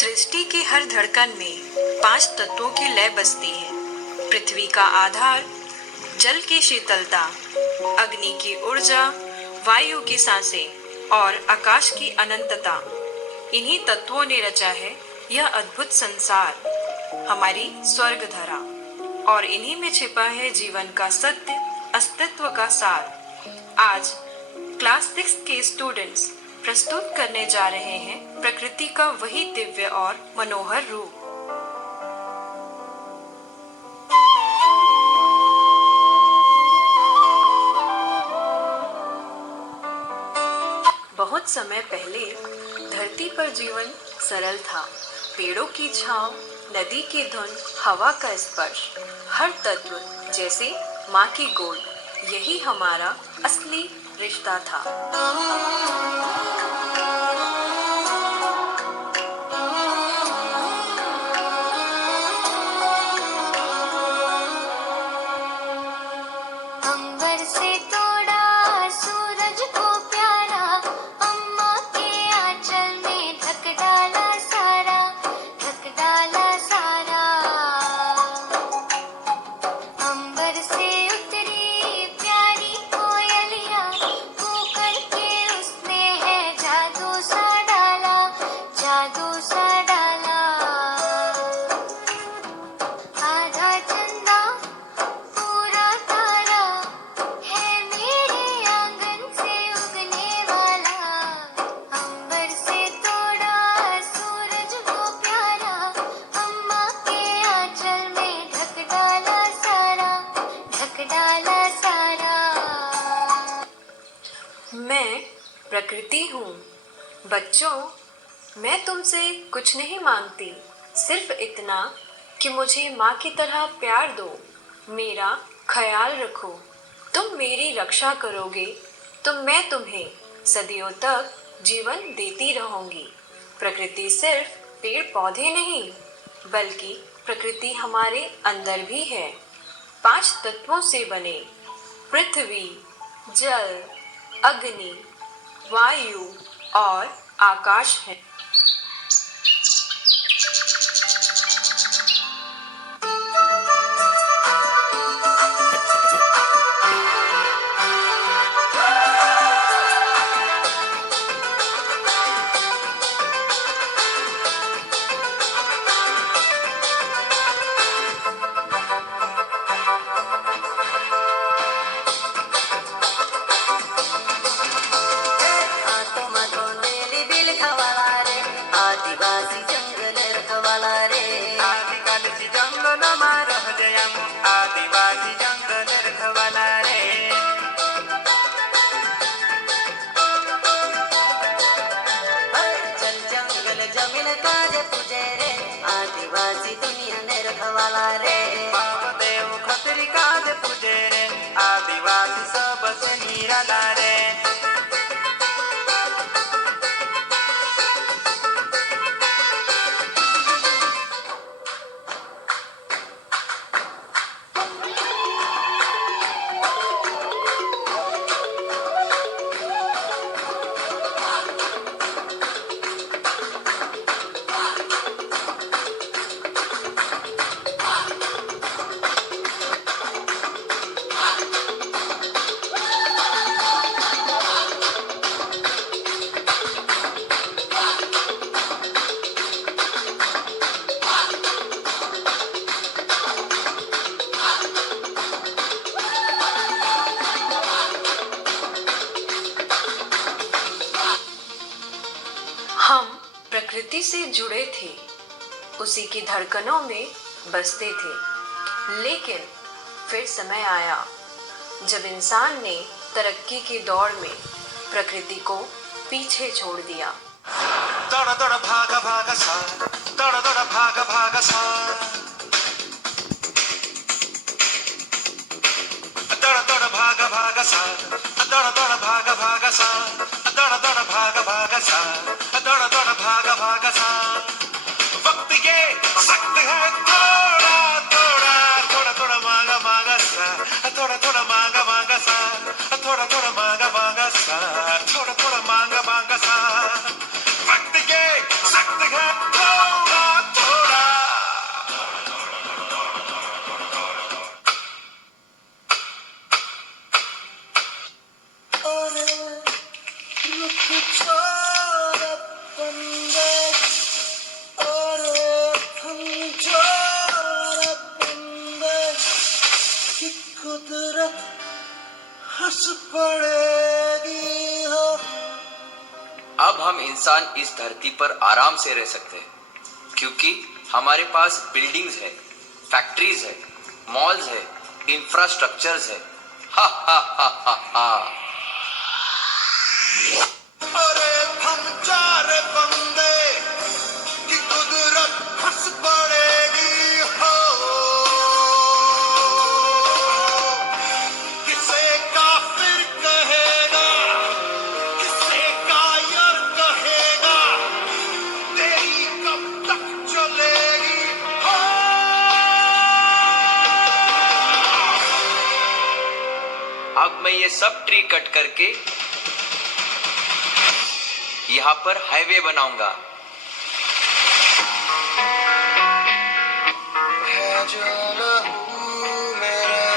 सृष्टि की हर धड़कन में 5 तत्वों की लय बसती है। पृथ्वी का आधार, जल की शीतलता, अग्नि की ऊर्जा, वायु की सांसें और आकाश की अनंतता। इन्हीं तत्वों ने रचा है यह अद्भुत संसार, हमारी स्वर्ग धरा। और इन्हीं में छिपा है जीवन का सत्य, अस्तित्व का सार। आज क्लास 6 के स्टूडेंट्स प्रस्तुत करने जा रहे हैं प्रकृति का वही दिव्य और मनोहर रूप। बहुत समय पहले धरती पर जीवन सरल था। पेड़ों की छांव, नदी की धुन, हवा का स्पर्श, हर तत्व जैसे माँ की गोद, यही हमारा असली रिश्ता था। अंबर से तोड़ा सूरज को प्यारा, अम्मा के आंचल में ढक डाला सारा, ढक डाला सारा। अंबर से उतरी प्यारी कोयलिया, कूकर के उसने है जादू सा डाला, जादू सा डाला। आधा चंदा पूरा तारा है मेरे आंगन से उगने वाला। अंबर से तोड़ा सूरज को प्यारा, अम्मा के आंचल में ढक डाला सारा, ढक डाला सारा। मैं प्रकृति हूँ। बच्चों, मैं तुमसे कुछ नहीं मांगती, सिर्फ इतना कि मुझे माँ की तरह प्यार दो, मेरा ख्याल रखो। तुम मेरी रक्षा करोगे तो मैं तुम्हें सदियों तक जीवन देती रहूंगी। प्रकृति सिर्फ पेड़ पौधे नहीं, बल्कि प्रकृति हमारे अंदर भी है। 5 तत्वों से बने पृथ्वी, जल, अग्नि, वायु और आकाश है। आदिवासी जंगल रखवाला रे, आदिवासी जंगल में रह गया मु, आदिवासी जंगल रखवाला रे। चल जंगल जमीन काज तुझे रे, आदिवासी दुनिया ने रखवाला रे। बाबा देव खतरी काज तुझे रे, आदिवासी सबसे निराला रे। हम प्रकृति से जुड़े थे, उसी की धड़कनों में बसते थे। लेकिन फिर समय आया जब इंसान ने तरक्की की दौड़ में प्रकृति को पीछे छोड़ दिया। दौड़ दौड़ भागा भागा सा, दौड़ दौड़ भागा भागा सा, दौड़ दौड़ भागा भागा सा, दौड़ दौड़ भागा भागा सा, दौड़ दौड़ भागा भागा सा, दौड़ दौड़ भागा भागा सा। वक्त ये सख्त है, थोड़ा थोड़ा थोड़ा थोड़ा मांगा मांगा सा, थोड़ा थोड़ा मांगा मांगा सा, थोड़ा थोड़ा मांगा मांगा सा, थोड़ा थोड़ा मांगा मांगा सा। वक्त ये सख्त है, थोड़ा अब हम इंसान इस धरती पर आराम से रह सकते हैं, क्योंकि हमारे पास बिल्डिंग्स है, फैक्ट्रीज है, मॉल्स है, इंफ्रास्ट्रक्चर्स है। हा हा हा हा हा। अरे हम चार बंदे कि कुदरत हंस पड़ेगी हो। किसे काफिर कहेगा, किसे कायर कहेगा, तेरी कब तक चलेगी हो। अब मैं ये सब ट्री कट करके यहाँ पर हाईवे बनाऊंगा। है जो लहू मेरा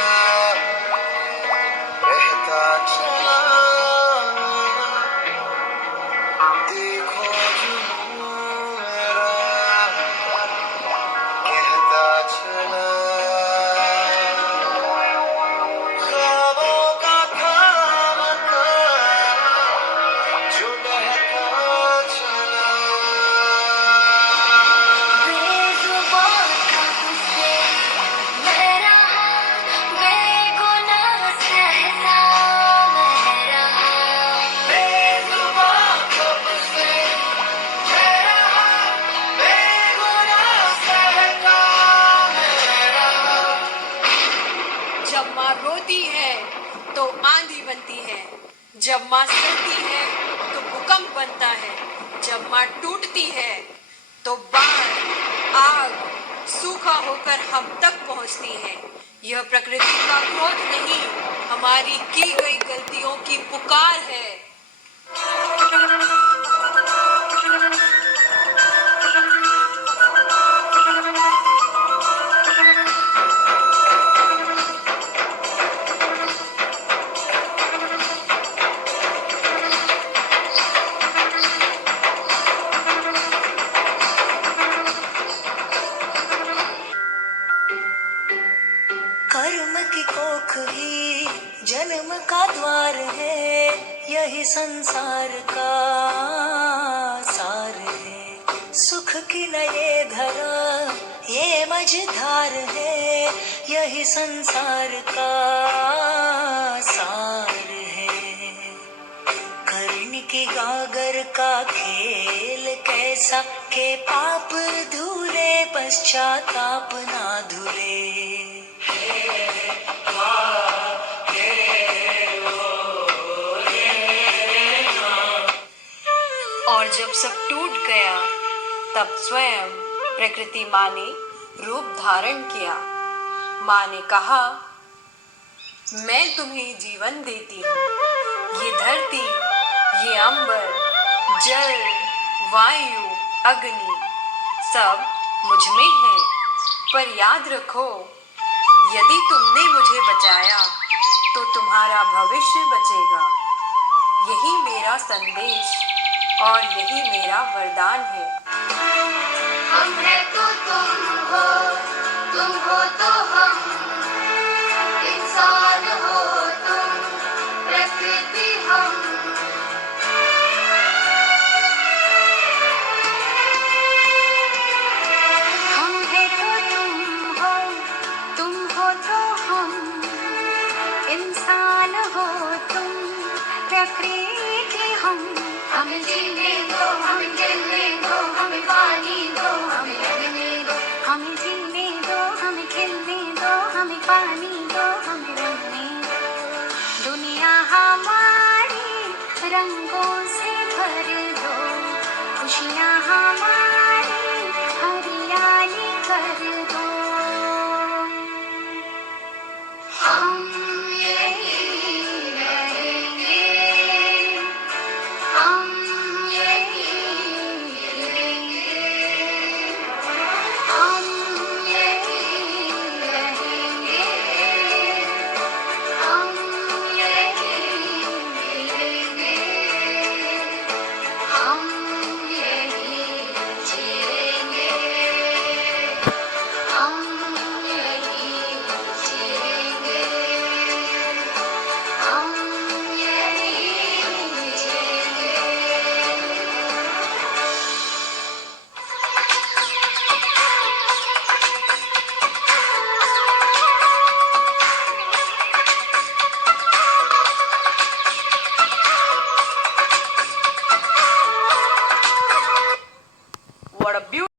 बहता चला, देखो जुनून मेरा कहता चला। ख्वाबों का खामखा जो बहता चला। बेजुबान था तुझसे मैं रहा, बेगुनाह सहता मैं रहा। बेजुबान था तुझसे मैं रहा, बेगुनाह सहता मैं रहा। जब माँ रोती है तो आंधी बनती है, जब माँ सहती है तो भूकंप बनता है, जब माँ टूटती है तो बाढ़ आग सूखा होकर हम तक पहुंचती है। यह प्रकृति का क्रोध नहीं, हमारी की गई गलतियों की पुकार है। कर्म की कोख ही जन्म का द्वार है, यही संसार का सार है। सुख की न ये धरा ये मझधार है, यही संसार का सार है। कर्ण की गागर का खेल कैसा के पाप धुले पश्चाताप ना धुले। और जब सब टूट गया तब स्वयं प्रकृति माँ ने रूप धारण किया। माँ ने कहा, मैं तुम्हें जीवन देती हूँ। ये धरती, ये अंबर, जल, वायु, अग्नि सब मुझ में है। पर याद रखो, यदि तुमने मुझे बचाया तो तुम्हारा भविष्य बचेगा। यही मेरा संदेश और यही मेरा वरदान है। हम हैं तो तुम हो तो हम, इंसान हो तुम, प्रकृति हम। हम हैं तो तुम हो तो हम, इंसान हो तुम, प्रकृति हम। हमें जीने दो, हमें जलने दो, हमें पानी दो, हमें लगने दो। हमें जीने दो, हमें खिलने दो, हमें पानी